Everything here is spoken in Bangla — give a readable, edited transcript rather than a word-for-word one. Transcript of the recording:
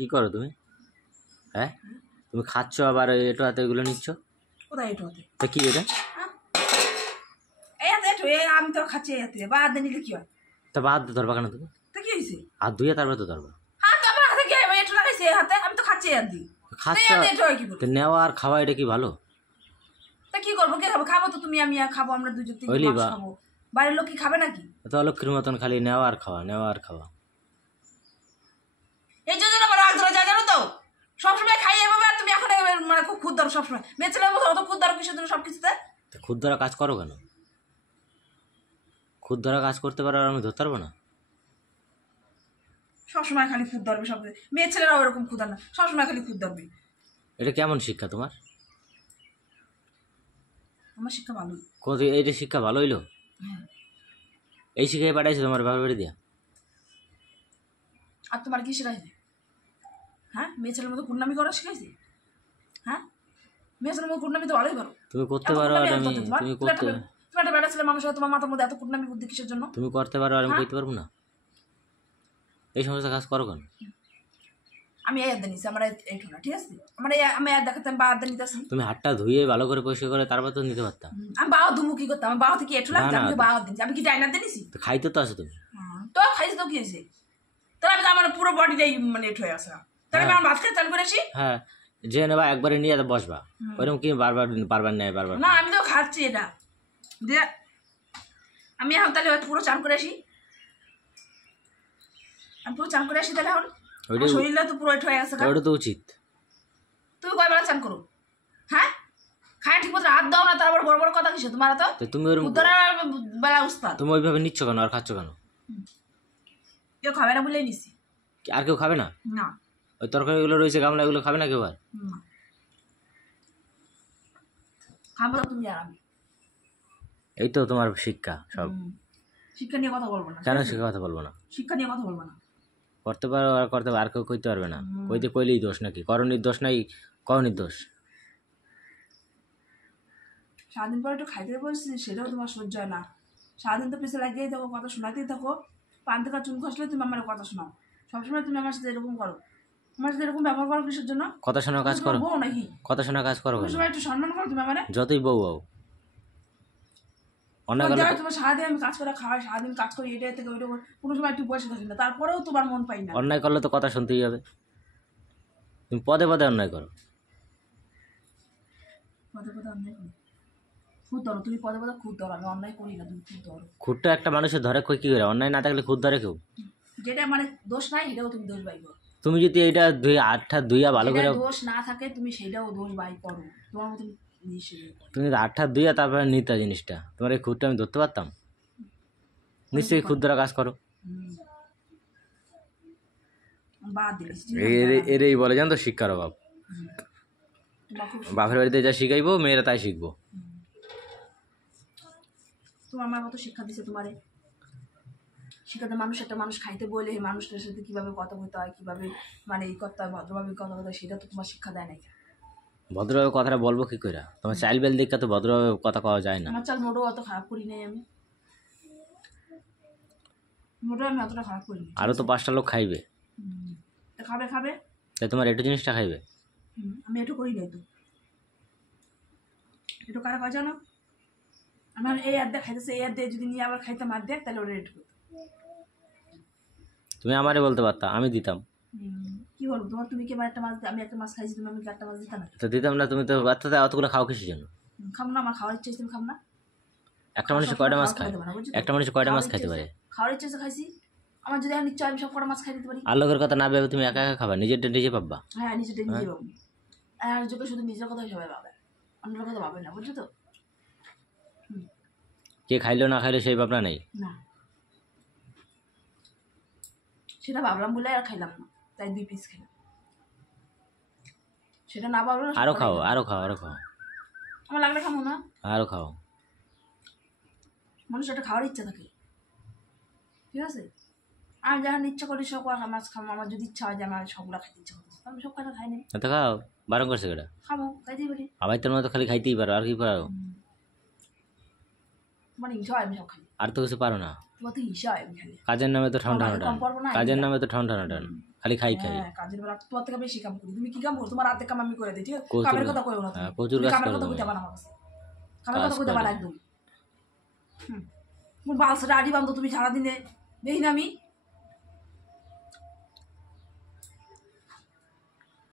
কি করো তুমি? হ্যাঁ, তুমি খাচ্ছ আবার এটো হাতে এগুলো নিচ্ছ কোথায় এটো হাতে? তা কি এটা? এই হাতে এটো, আমি তো খাচ্ছি এই হাতে, বা হাতে নিলে কি হয়? তা হাত ধরবা কেন তুমি? তা কি হয়েছে? হাত ধুয়ে তারপরে তো ধরবা। হ্যাঁ, তো আমার হাতে কি এটো লাগাইছে এই হাতে? আমি তো খাচ্ছি এই হাত দিয়ে। খাচ্ছ, এটো হয় কি করে? নেওয়া আর খাওয়া এটা কি ভালো? তা কি করবো? কে খাবো? খাবো তো তুমি, আমি আর খাবো, আমরা দুজন তিনজন খাবো। বাড়ির লোক কি খাবে নাকি? তো অলক্ষীর মতন খালি নেওয়া আর খাওয়া, নেওয়া আর খাওয়া। এই জন্য আমার রাগ ধরে যায়, জানো তো? সবসময় খাই এভাবে, আর তুমি এখন মানে খুব খুদ ধরো সবসময়। মেয়ে ছেলের মতো অত খুদ ধরো কিসের জন্য সব কিছুতে? খুদ ধরা কাজ করো কেন? খুদ ধরা কাজ করতে পারো আর আমি ধরতে পারবো না? সবসময় খালি খুদ ধরবে সব। মেয়ে ছেলেরাও এরকম খুদ না, সবসময় খালি খুদ ধরবে। এটা কেমন শিক্ষা তোমার? আমার শিক্ষা ভালো। এইটা শিক্ষা ভালো হইলো? এই শিক্ষায় পাঠাইছে তোমার বাবার বাড়ি দিয়া? আর তোমার কি শেখাইছে? হ্যাঁ, মেয়ে ছেলের মতো কুটনামি করা শিখাইছে? হ্যাঁ, মেয়ে ছেলের মতো কুটনামি তো ভালোই করো। তুমি করতে পারো আর আমি, তুমি করতে, তুমি একটা বেটা ছেলে মানুষ, তোমার মাথার মধ্যে এত কুটনামি বুদ্ধি কিসের জন্য? তুমি করতে পারো আর আমি করতে পারবো না? এই সমস্ত কাজ করো কেন? আমি এই আড্ডা নিচ্ছি, আমার এইটো না, ঠিক আছে? আমি আর দেখাতে আমি বা আড্ডা নিতেছি। তুমি হাতটা ধুয়ে ভালো করে পরিষ্কার করে তারপর তো নিতে পারতাম। আমি বাবা ধুমু কি করতাম? আমার বাবা থেকে এঠো লাগছে, আমি বাবা দিচ্ছি। আমি কি ডাইনার দিয়ে নিছি? খাইতে তো আসো তুমি। তো খাইছি তো কি হয়েছে? তাহলে আমি তো আমার পুরো বডিটাই মানে এঠো হয়ে আসা। তাহলে আমি আমার ভাত খেতে চালু করে আসি। হ্যাঁ, যে নেবা একবারে নিয়ে বসবা, ওইরকম কি বারবার বারবার নেয় বারবার? না, আমি তো খাচ্ছি এটা দিয়ে। আমি এখন তাহলে পুরো চান করে আসি। আমি পুরো চান করে আসি তাহলে। এখন শরীরটা তো পুরো এঠো হয়ে গেছে। ওটা তো উচিত। তুমি কয়বার চান করো? হ্যাঁ, খায় ঠিক মতো হাত দাও না, তারপর বড় বড় কথা কিসে তোমার? তো তুমি ওরকম বেলা উস্তাদ। তুমি ওইভাবে নিচ্ছ কেন আর খাচ্ছ কেন? কেউ খাবে না বলেই নিছি। আর কেউ খাবে না? না। ওই তরকারিগুলো রয়েছে গামলা, এগুলো খাবে না কেউ? আর খাবো তুমি আর আমি। এই তো তোমার শিক্ষা সব। শিক্ষা নিয়ে কথা বলবো না। কেন শিক্ষা কথা বলবো না? শিক্ষা নিয়ে কথা বলবো না। করতে পারো আর করতে পারো, আর কেউ কইতে পারবে না। কইতে কইলেই দোষ নাকি? করণীর দোষ নাই, করণীর দোষ। সারাদিন পরে একটু খাইতে বলছি, সেটাও তোমার সহ্য হয় না। সারাদিন তো পিছিয়ে লাগিয়েই থাকো, কথা শোনাতেই থাকো। পান থেকে চুন খসলে তুমি আমার কথা শোনাও। সবসময় তুমি আমার সাথে এরকম করো। আমার সাথে এরকম ব্যবহার করো কিসের জন্য? কথা শোনার কাজ করো বউ নাকি? কথা শোনার কাজ করো। সময় একটু সম্মান করো তুমি আমার। যতই বউ হও, অন্যায় করলে তোমার সারাদিন আমি কাজ করে খাওয়াই, সারাদিন কাজ করি, এটা থেকে ওইটা, কোনো সময় একটু বসে থাকি না, তারপরেও তোমার মন পাই না। অন্যায় করলে তো কথা শুনতেই হবে। তুমি পদে পদে অন্যায় করো। পদে পদে অন্যায় করি? খুদ ধরো তুমি, পদে পদে খুদ ধরো। আমি অন্যায় করি না, তুমি খুদ ধরো। খুঁটটা একটা মানুষের ধরে কই কি করে? অন্যায় না থাকলে খুদ ধরে কেউ? যেটা মানে দোষ নাই সেটাও তুমি দোষ বাই করো। তুমি যদি এইটা আটটা ধুইয়া ভালো করে, দোষ না থাকে তুমি সেটাও দোষ বাই করো। তোমার মতো তুমি আটটা ধুইয়া তারপরে নিতা জিনিসটা, তোমার এই খুঁটটা আমি ধরতে পারতাম? নিশ্চয়ই খুদ ধরা কাজ করো। এরই বলে জানো তো শিক্ষার অভাব। বাপের বাড়িতে যা শিখাইবো মেয়েরা তাই শিখবো। তোমার আমার কত শিক্ষা দিছে তোমারে। শিক্ষাতে মানুষ, একটা মানুষ খাইতে বলে মানুষটার সাথে কিভাবে কথা বলতে হয়, কিভাবে মানে এই করতে হয়, ভদ্রভাবে কথা বলতে হয়, সেটা তো তোমার শিক্ষা দেয় নাই। ভদ্রভাবে কথাটা বলবো কি করে? তোমার চাইল বেল দেখে তো ভদ্রভাবে কথা কওয়া যায় না। আমার চাল মোটেও অত খারাপ করি নাই আমি, মোটেও আমি অতটা খারাপ করি না। আরো তো 5টা লোক খাইবে। খাবে খাবে, তাই তোমার একটু জিনিসটা খাইবে। আমি একটু করি নাই তো। একটু কারা কয় জানো? আমার এই আড্ডা খাইতেছে, এই আড্ডে যদি নিয়ে আবার খাইতাম আড্ডে, তাহলে ওরা একটু। তুমি আমারে বলতে পারতা, আমি দিতাম। কি বলবো তোমার? তুমি কি একটা মাছ, আমি একটা মাছ খাইছি, তুমি আমি একটা মাছ দিতাম না? তো দিতাম না। তুমি তো বাচ্চাতে অতগুলো খাও কিসের জন্য? খাবো না, আমার খাওয়ার ইচ্ছে, তুমি খাবো না? একটা মানুষ কয়টা মাছ খায়? একটা মানুষ কয়টা মাছ খাইতে পারে? খাওয়ার ইচ্ছে খাইছি। আমার যদি এখন ইচ্ছা, আমি সব কটা মাছ খাই দিতে পারি। আর লোকের কথা না ভেবে তুমি একা একা খাবা, নিজেরটা নিজে পাবা। হ্যাঁ, নিজেরটা নিজে পাবো। আর যখন শুধু নিজের কথাই সবাই ভাবে, অন্যের কথা ভাবে না, বুঝছো তো? কে খাইলো না খাইলো সেই ভাবনা নেই। না, সেটা ভাবলাম বলে আর খাইলাম না, তাই 2 পিস খেলাম। সেটা না ভাবলাম। আরো খাও, আরো খাও, আরো খাও। আমার লাগলে খাবো না? আরো খাও। মানুষ একটা খাওয়ার ইচ্ছা থাকে, ঠিক আছে? আমি যখন ইচ্ছা করি সব মাছ খাবো, আমার যদি ইচ্ছা হয় যে আমার সবগুলো খাইতে ইচ্ছা করতেছে, আমি সব কটা খাই নাই। তো খাও, বারণ করছে কেটা? খাবো, খাইতেই পারি। আবার তোর মতো খালি খাইতেই পারো, আর কি পারো? মানে হিংসা হয়, আমি সব খাই। আর তো কিছু পারো না? তোমার তো হিসা হয় আমি খালি কাজের নামে তো ঠান্ডা আমার কম পারবো না, কাজের নামে তো ঠান্ডা খালি খাই খাই। হ্যাঁ কাজের বেলা তোমার থেকে বেশি কাম করি। তুমি কি কাম করো? তোমার রাতে কাম আমি করে দিই, ঠিক আছে? কচুর কামের কথা কইও না, হ্যাঁ, তুমি কচুর তুমি গাছ কামের করো কথা তুমি। কইতে পারো আমার কাছে, কামের কথা কাজ কইতে পারো করে। একদম। তোমার বালসাটা আড়ি বান্ধব তুমি সারাদিনে দেখি না আমি।